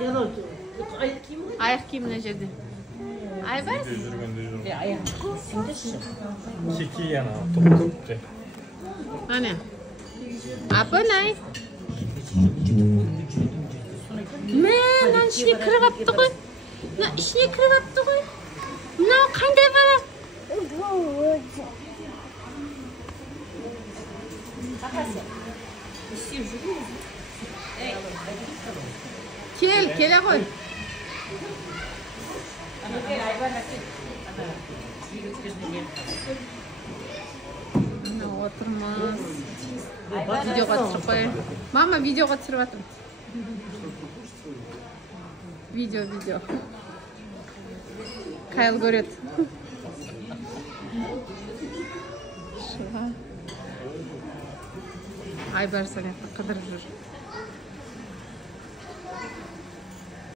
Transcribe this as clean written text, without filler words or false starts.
Аяқ киіміне жерде. Айбар? Çeki yana, top. Hani? Abonay. Lan içine kırıp attı koy. Lan içine kırıp attı koy. Lan kanday bana. Kele koy. Oturmaz. Videoga түсіріп қояйын. Мама видеоға түсіріп жатырмын. Видео. Кайл көреді. Айбар Санетті қыдырып жүр.